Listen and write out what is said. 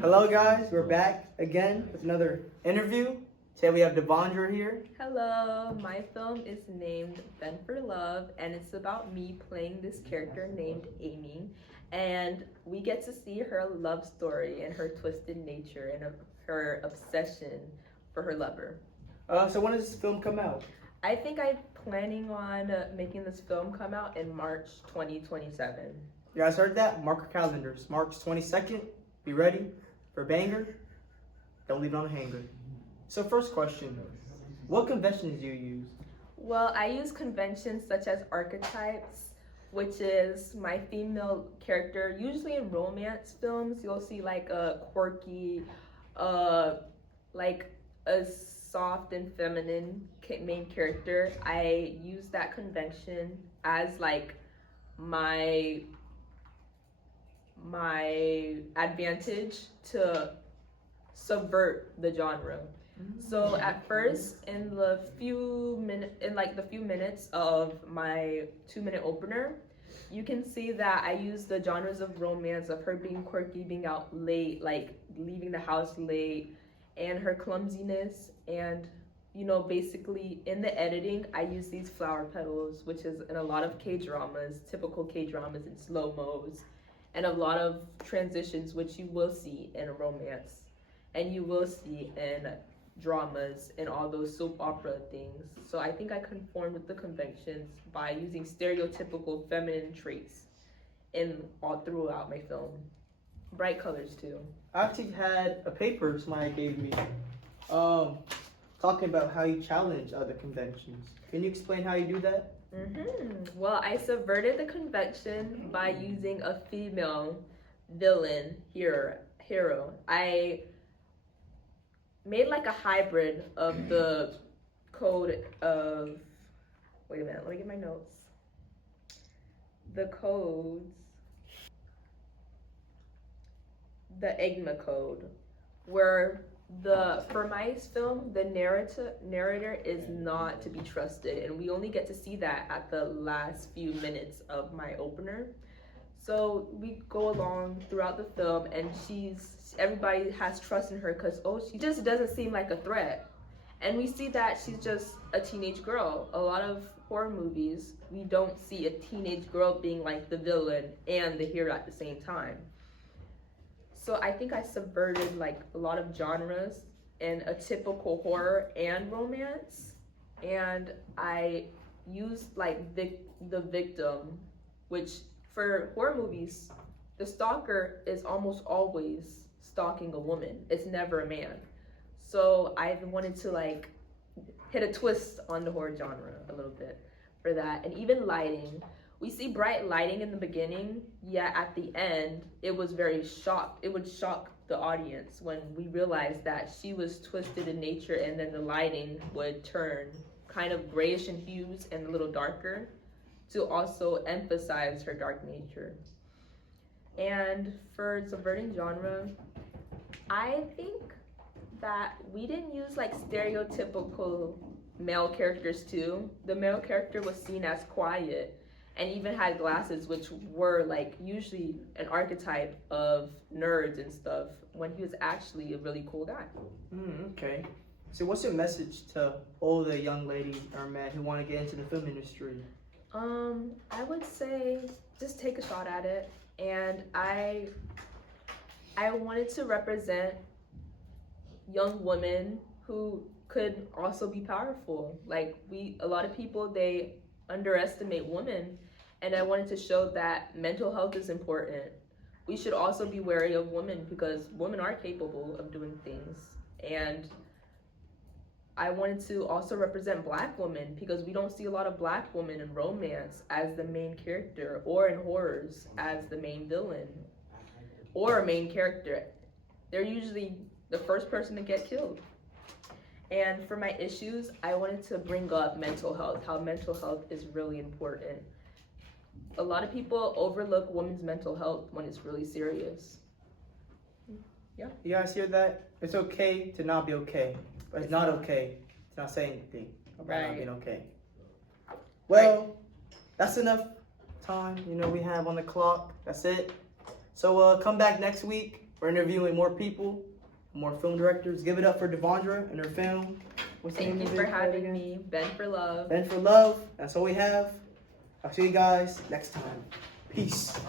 Hello guys, we're back again with another interview. Today we have Devondra here. Hello, my film is named Ben for Love, and it's about me playing this character named Amy. And we get to see her love story and her twisted nature and her obsession for her lover. So when does this film come out? I think I'm planning on making this film come out in March 2027. You guys heard that? Mark your calendars. March 22nd. Be ready for a banger. Don't leave it on a hanger. So first question, what conventions do you use? Well, I use conventions such as archetypes, which is my female character. Usually in romance films, you'll see like a quirky, like a soft and feminine main character. I use that convention as like my advantage to subvert the genre. So at first, in the few minutes of my 2-minute opener, you can see that I use the genres of romance, of her being quirky, being out late, like leaving the house late, and her clumsiness. And basically in the editing, I use these flower petals, which is in a lot of K-dramas, typical K-dramas and slow-mos, and a lot of transitions, which you will see in a romance, and you will see in dramas and all those soap opera things. So I think I conformed with the conventions by using stereotypical feminine traits all throughout my film. Bright colors too. I actually had a paper somebody gave me talking about how you challenge other conventions. Can you explain how you do that? Well, I subverted the convention by using a female villain hero. I made like a hybrid of the code of, wait a minute, let me get my notes. The codes, the Enigma code, where for my film, the narrator is not to be trusted, and we only get to see that at the last few minutes of my opener. So we go along throughout the film, and everybody has trust in her because she just doesn't seem like a threat, and we see that she's just a teenage girl. A lot of horror movies, we don't see a teenage girl being like the villain and the hero at the same time. So I think I subverted like a lot of genres in a typical horror and romance, and I used like the victim, which for horror movies, the stalker is almost always stalking a woman. It's never a man. So I wanted to like hit a twist on the horror genre a little bit for that. And even lighting. We see bright lighting in the beginning, yet at the end, it would shock the audience when we realized that she was twisted in nature, and then the lighting would turn kind of grayish in hues and a little darker to also emphasize her dark nature. And for subverting genre, I think that we didn't use like stereotypical male characters too. The male character was seen as quiet and even had glasses, which were like usually an archetype of nerds and stuff, when he was actually a really cool guy. Okay. So what's your message to all the young ladies or men who want to get into the film industry? I would say just take a shot at it. And I wanted to represent young women who could also be powerful. Like a lot of people, they underestimate women, and I wanted to show that mental health is important. We should also be wary of women because women are capable of doing things. And I wanted to also represent Black women because we don't see a lot of Black women in romance as the main character, or in horrors as the main villain or a main character. They're usually the first person to get killed. And for my issues, I wanted to bring up mental health, how mental health is really important. A lot of people overlook women's mental health when it's really serious. Yeah. You guys hear that? It's okay to not be okay, but it's not okay to not say anything about not being okay. Well, that's enough time we have on the clock. That's it. So come back next week We're interviewing more people, more film directors. Give it up for Devondra and her film. What's the Thank name you of for it? having me. Ben for love. Ben for love. That's all we have. I'll see you guys next time. Peace.